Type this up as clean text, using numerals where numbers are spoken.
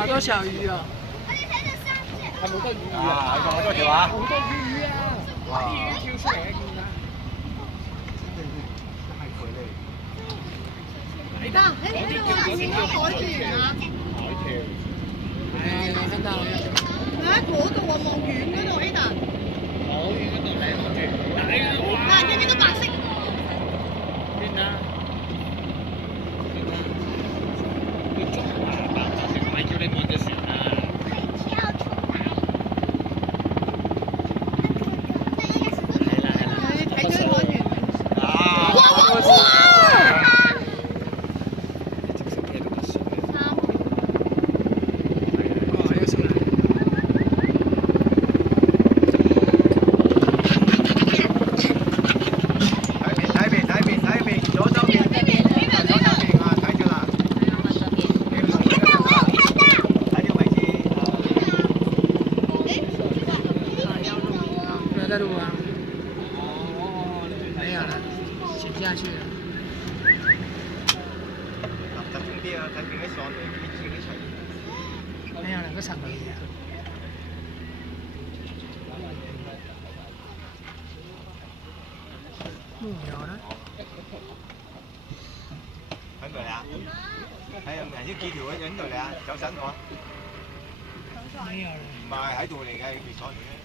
好多小鱼哦。係冇得魚啊！喺度多條啊！好多魚啊！哇！啲魚跳出嚟啊！見啦。係佢嚟。你得，喺呢度係見到海豚啊！海豚。係我聽到啦。喺嗰度啊，望遠嗰度 Ada。好遠嗰度你望住。嗱，見唔見到白色？邊啊？邊啊？佢中華白就唔係叫你望隻船啊！睇咗海豚。啊！在录啊。没有了，潜下去了。集中啲啊！睇見啲喪嚟，自己除。沒有了，個場而已啊。木有啦。喺度嚟啊！喺人先幾條喺度嚟啊！走神我。沒有了。唔係喺度嚟嘅，佢坐嚟嘅。